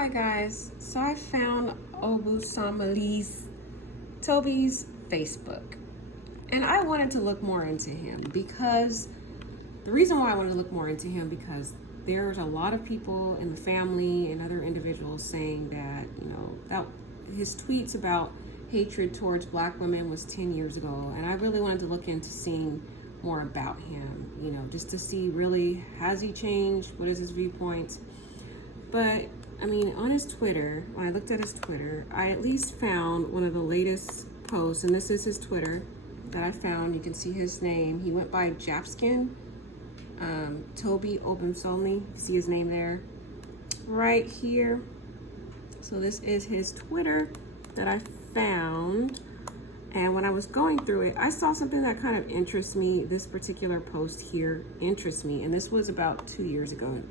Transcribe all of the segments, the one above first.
Hi guys, so I found Obumseli's Toby's Facebook, and I wanted to look more into him because the reason why I wanted to look more into him because there's a lot of people in the family and other individuals saying that that his tweets about hatred towards black women was 10 years ago, and I really wanted to look into seeing more about him, just to see really has he changed, what is his viewpoints. But I mean, on his Twitter, when I looked at his Twitter, I at least found one of the latest posts, and this is his Twitter that I found. You can see his name. He went by Japskin, Toby Obumseli. You see his name there, right here. So this is his Twitter that I found. And when I was going through it, I saw something that kind of interests me. This particular post here interests me. And this was about 2 years ago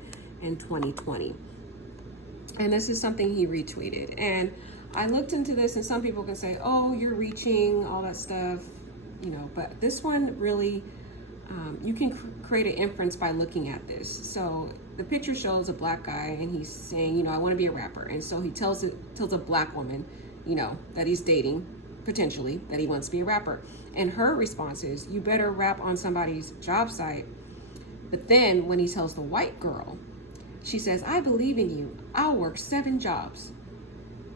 in 2020. And this is something he retweeted. And I looked into this, and some people can say, oh, you're reaching, all that stuff, but this one really, you can create an inference by looking at this. So the picture shows a black guy, and he's saying, I want to be a rapper. And so he tells a black woman, that he's dating, potentially, that he wants to be a rapper. And her response is, you better rap on somebody's job site. But then when he tells the white girl, she says, I believe in you. I'll work 7 jobs.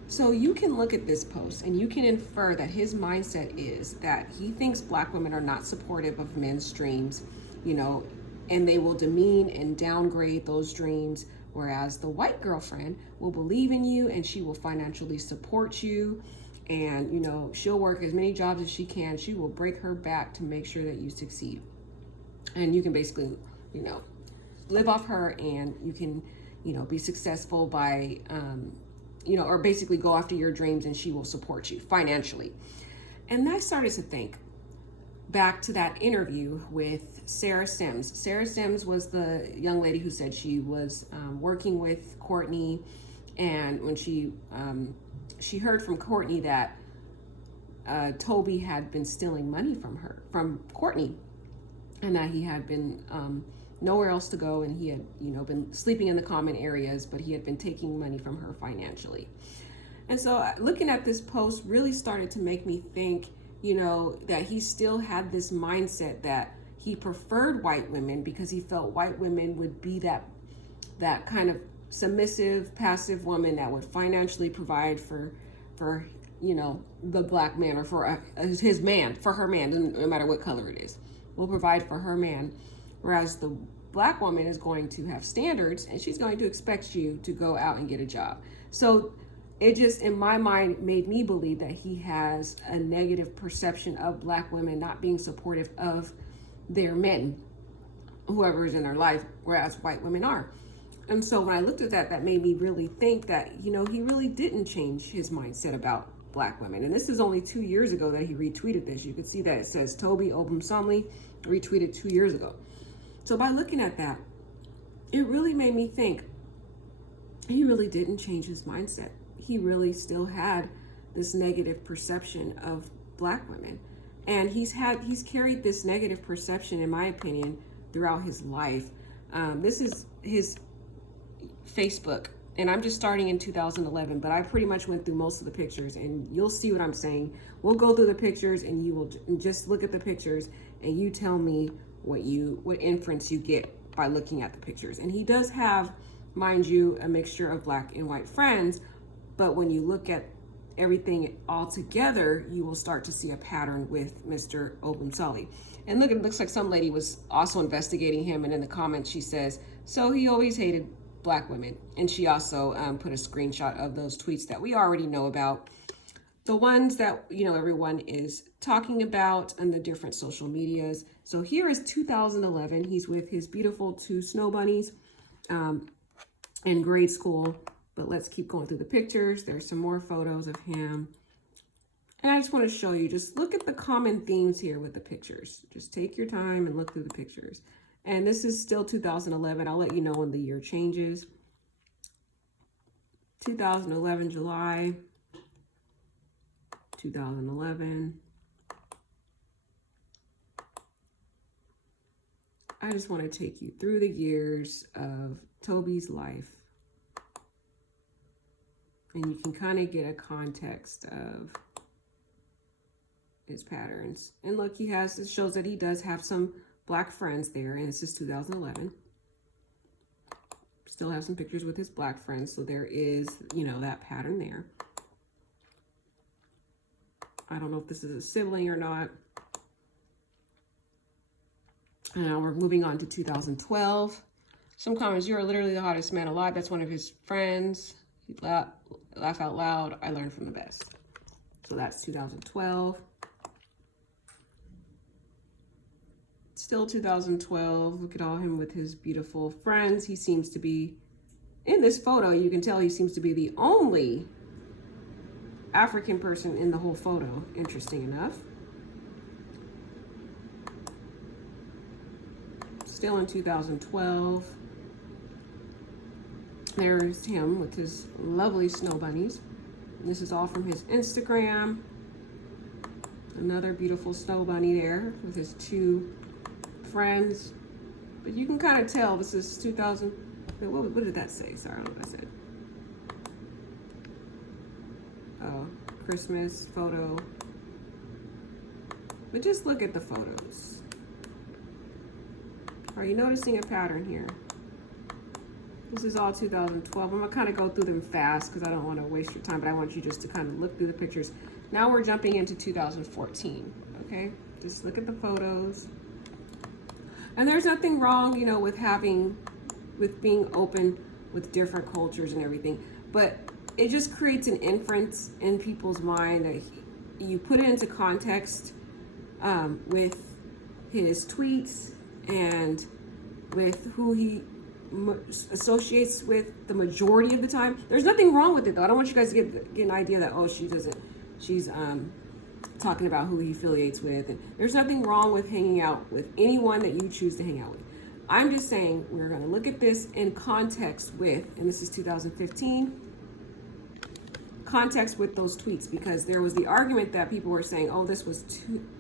So you can look at this post and you can infer that his mindset is that he thinks black women are not supportive of men's dreams, and they will demean and downgrade those dreams, whereas the white girlfriend will believe in you and she will financially support you, and she'll work as many jobs as she can. She will break her back to make sure that you succeed. And you can basically, live off her, and you can, be successful by, or basically go after your dreams, and she will support you financially. And I started to think back to that interview with Sarah Sims. Sarah Sims was the young lady who said she was working with Courtney, and when she heard from Courtney that Toby had been stealing money from Courtney, and that he had been nowhere else to go, and he had been sleeping in the common areas, but he had been taking money from her financially. And so looking at this post really started to make me think, that he still had this mindset that he preferred white women because he felt white women would be that kind of submissive, passive woman that would financially provide for the black man, or for his man, for her man, no matter what color it is, will provide for her man. Whereas the black woman is going to have standards, and she's going to expect you to go out and get a job. So it just, in my mind, made me believe that he has a negative perception of black women not being supportive of their men, whoever is in their life, whereas white women are. And so when I looked at that, that made me really think that, he really didn't change his mindset about black women. And this is only 2 years ago that he retweeted this. You can see that it says Toby Obumseli retweeted 2 years ago. So by looking at that, it really made me think he really didn't change his mindset. He really still had this negative perception of black women. And he's carried this negative perception, in my opinion, throughout his life. This is his Facebook, and I'm just starting in 2011, but I pretty much went through most of the pictures, and you'll see what I'm saying. We'll go through the pictures, and you will just look at the pictures, and you tell me what inference you get by looking at the pictures. And he does have, mind you, a mixture of black and white friends, but when you look at everything all together, you will start to see a pattern with Mr. Obumseli. And look, it looks like some lady was also investigating him, and in the comments she says, so he always hated black women. And she also put a screenshot of those tweets that we already know about, the ones that everyone is talking about on the different social medias. So here is 2011. He's with his beautiful 2 snow bunnies in grade school. But let's keep going through the pictures. There's some more photos of him. And I just want to show you, just look at the common themes here with the pictures. Just take your time and look through the pictures. And this is still 2011. I'll let you know when the year changes. 2011, July. 2011. I just want to take you through the years of Toby's life. And you can kind of get a context of his patterns. And look, it shows that he does have some black friends there, and this is 2011. Still have some pictures with his black friends, so there is, you know, that pattern there. I don't know if this is a sibling or not. And now we're moving on to 2012. Some comments: "You are literally the hottest man alive." That's one of his friends. He laugh out loud. "I learned from the best." So that's 2012. Still 2012. Look at all him with his beautiful friends. He seems to be, in this photo, you can tell he seems to be the only African person in the whole photo, interesting enough. Still in 2012. There's him with his lovely snow bunnies. This is all from his Instagram. Another beautiful snow bunny there with his two friends. But you can kind of tell this is 2000. What did that say? Sorry, I don't know what I said. Oh, Christmas photo. But just look at the photos. Are you noticing a pattern here? This is all 2012. I'm gonna kind of go through them fast because I don't want to waste your time, but I want you just to kind of look through the pictures. Now we're jumping into 2014, okay? Just look at the photos. And there's nothing wrong, you know, with being open with different cultures and everything, but it just creates an inference in people's mind that you put it into context with his tweets and with who he associates with the majority of the time. There's nothing wrong with it, though. I don't want you guys to get an idea that, oh, she's talking about who he affiliates with. And there's nothing wrong with hanging out with anyone that you choose to hang out with. I'm just saying we're going to look at this in context with, and this is 2015, context with those tweets, because there was the argument that people were saying, oh, this was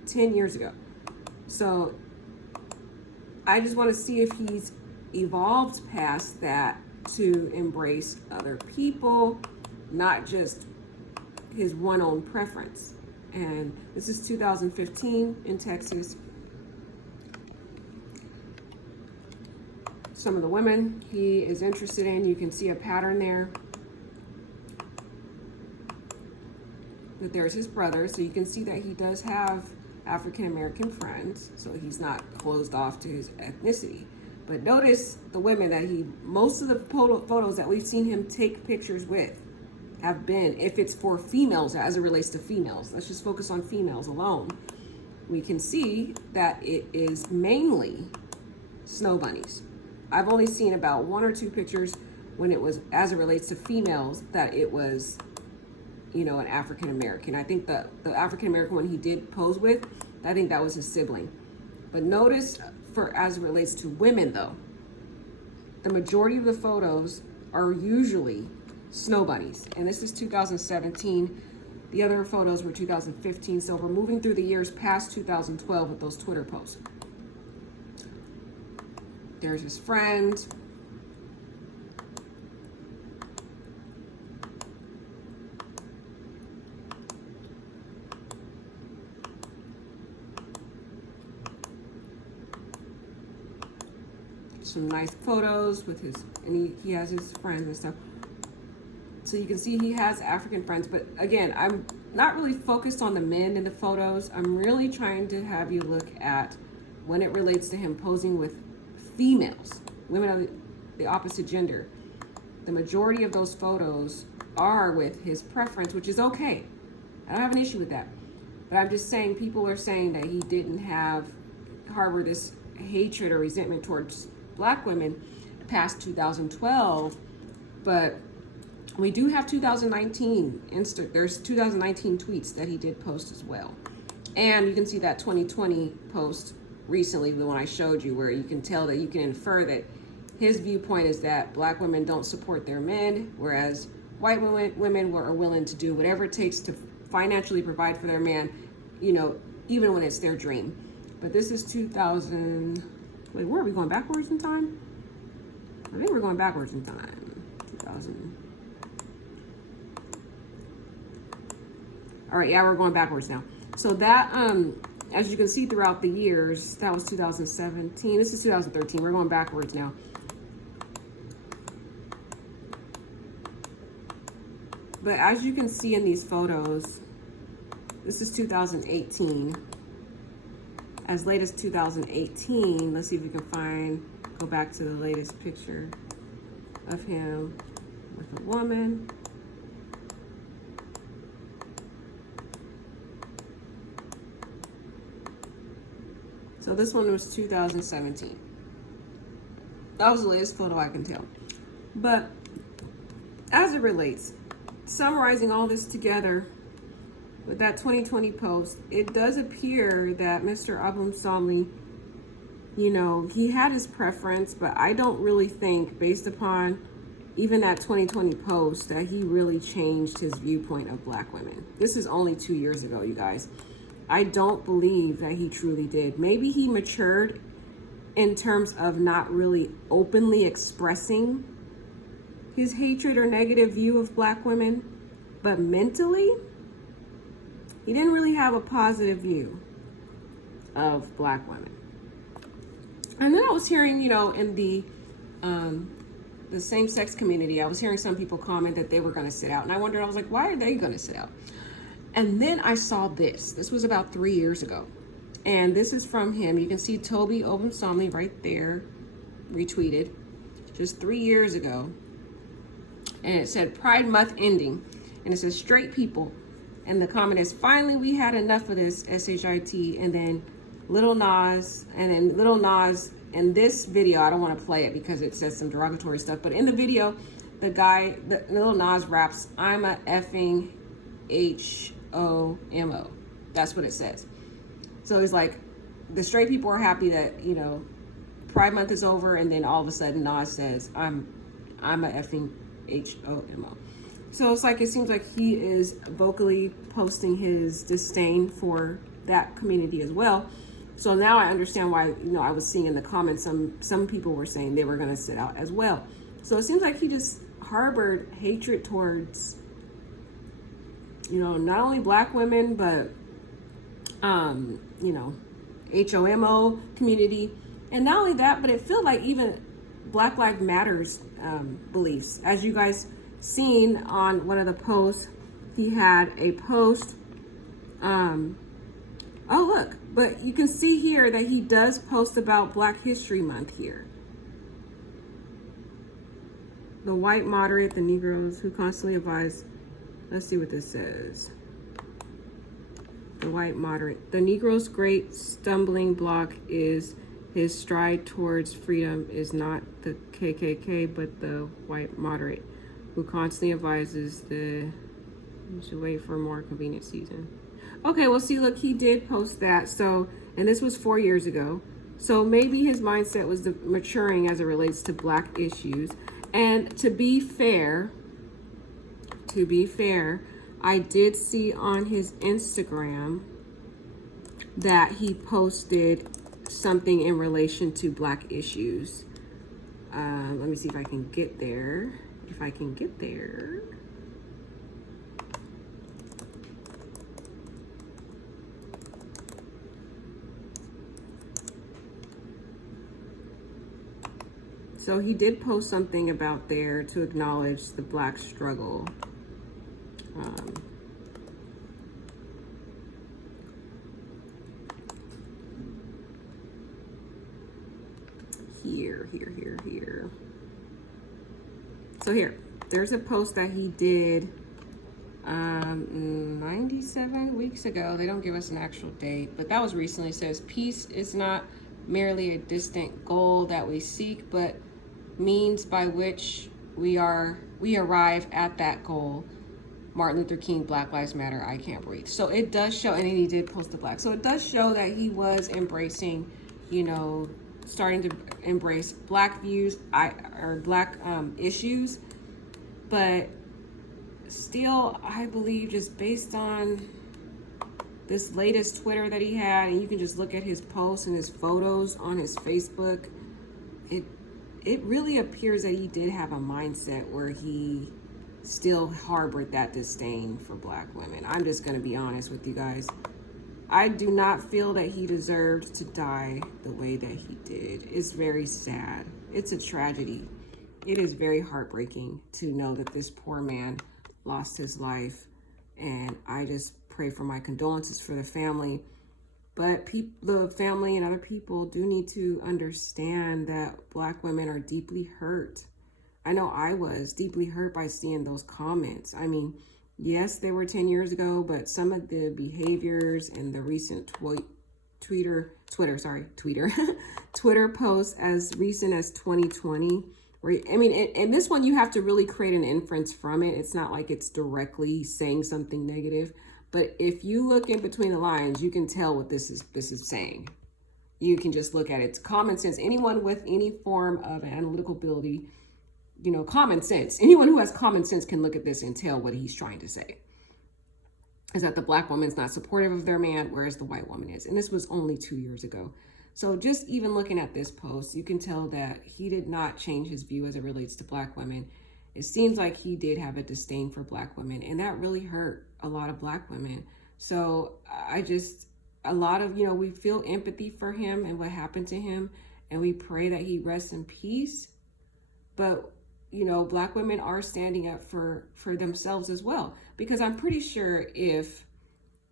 10 years ago. So I just want to see if he's evolved past that to embrace other people, not just his one own preference. And this is 2015 in Texas. Some of the women he is interested in, you can see a pattern there. But there's his brother, so you can see that he does have African American friends, so he's not closed off to his ethnicity. But notice the women that most of the photos that we've seen him take pictures with have been, if it's for females, as it relates to females, let's just focus on females alone, we can see that it is mainly snow bunnies. I've only seen about one or two pictures when it was, as it relates to females, that it was, you know, an African American. I think the African American one he did pose with, I think that was his sibling. But notice, as it relates to women, though, the majority of the photos are usually snow bunnies. And this is 2017. The other photos were 2015. So we're moving through the years past 2012 with those Twitter posts. There's his friend. Some nice photos with he has his friends and stuff. So you can see he has African friends, but again, I'm not really focused on the men in the photos. I'm really trying to have you look at when it relates to him posing with females, women of the opposite gender. The majority of those photos are with his preference, which is okay. I don't have an issue with that. But I'm just saying, people are saying that he didn't harbor this hatred or resentment towards Black women past 2012, but we do have 2019 there's 2019 tweets that he did post as well. And you can see that 2020 post recently, the one I showed you, where you can tell that you can infer that his viewpoint is that Black women don't support their men, whereas white women are willing to do whatever it takes to financially provide for their man, you know, even when it's their dream. But this is 2000. Wait, where are we going, backwards in time? I think we're going backwards in time. All right, yeah, we're going backwards now. So that, as you can see throughout the years, that was 2017. This is 2013. We're going backwards now. But as you can see in these photos, this is 2018. As late as 2018, let's see if we can go back to the latest picture of him with a woman. So this one was 2017. That was the latest photo I can tell. But as it relates, summarizing all this together with that 2020 post, it does appear that Mr. Obumseli, you know, he had his preference, but I don't really think, based upon even that 2020 post, that he really changed his viewpoint of black women. This is only 2 years ago, you guys. I don't believe that he truly did. Maybe he matured in terms of not really openly expressing his hatred or negative view of black women, but mentally, he didn't really have a positive view of black women. And then I was hearing, you know, in the same-sex community, I was hearing some people comment that they were going to sit out. And I wondered, I was like, why are they going to sit out? And then I saw this. This was about 3 years ago. And this is from him. You can see Toby Obumseli right there, retweeted, just 3 years ago. And it said, Pride Month ending. And it says, straight people. And the comment is, finally, we had enough of this, SHIT. And then Little Nas. And then Little Nas, in this video, I don't want to play it because it says some derogatory stuff. But in the video, the Little Nas raps, I'm a effing HOMO. That's what it says. So he's like, the straight people are happy that, you know, Pride Month is over, and then all of a sudden Nas says, I'm a effing HOMO. So it's like, it seems like he is vocally posting his disdain for that community as well. So now I understand why, you know, I was seeing in the comments, some people were saying they were going to sit out as well. So it seems like he just harbored hatred towards, you know, not only black women, but, you know, HOMO community. And not only that, but it felt like even Black Lives Matters beliefs. As you guys seen on one of the posts, he had a post. Oh, look, but you can see here that he does post about Black History Month here. The white moderate, the Negroes who constantly advise. Let's see what this says. The white moderate. The Negro's great stumbling block is his stride towards freedom is not the KKK, but the white moderate who constantly advises you should wait for a more convenient season. Okay, well, see, look, he did post that. So, and this was 4 years ago. So maybe his mindset was maturing as it relates to black issues. And to be fair, I did see on his Instagram that he posted something in relation to black issues. Let me see if I can get there. So he did post something about there to acknowledge the black struggle. Here. So here, there's a post that he did 97 weeks ago. They don't give us an actual date, but that was recently. It says, peace is not merely a distant goal that we seek, but means by which we arrive at that goal. Martin Luther King, Black Lives Matter, I Can't Breathe. So it does show, and then he did post the black. So it does show that he was embracing, you know, starting to embrace black views or black issues. But still, I believe, just based on this latest Twitter that he had, and you can just look at his posts and his photos on his Facebook, it really appears that he did have a mindset where he still harbored that disdain for Black women. I'm just going to be honest with you guys. I do not feel that he deserved to die the way that he did. It's very sad. It's a tragedy. It is very heartbreaking to know that this poor man lost his life. And I just pray for my condolences for the family. But the family and other people do need to understand that Black women are deeply hurt. I know I was deeply hurt by seeing those comments. I mean, yes, they were 10 years ago, but some of the behaviors and the recent Twitter posts as recent as 2020, where, I mean, and this one you have to really create an inference from it. It's not like it's directly saying something negative, but if you look in between the lines, you can tell what this is saying. You can just look at it. It's common sense. Anyone with any form of analytical ability, common sense. Anyone who has common sense can look at this and tell what he's trying to say. Is that the Black woman's not supportive of their man, whereas the white woman is. And this was only 2 years ago. So just even looking at this post, you can tell that he did not change his view as it relates to Black women. It seems like he did have a disdain for Black women, and that really hurt a lot of Black women. So we feel empathy for him and what happened to him, and we pray that he rests in peace. But Black women are standing up for themselves as well, because I'm pretty sure if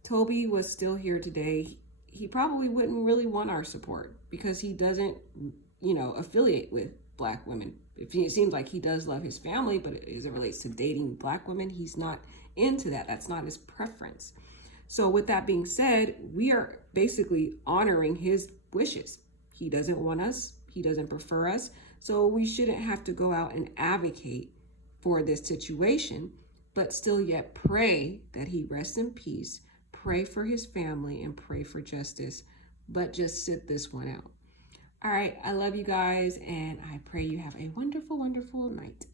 Toby was still here today, he probably wouldn't really want our support, because he doesn't, affiliate with Black women. It seems like he does love his family, but as it relates to dating Black women, he's not into that. That's not his preference. So with that being said, we are basically honoring his wishes. He doesn't want us. He doesn't prefer us. So we shouldn't have to go out and advocate for this situation, but still yet pray that he rests in peace, pray for his family, and pray for justice, but just sit this one out. All right, I love you guys, and I pray you have a wonderful, wonderful night.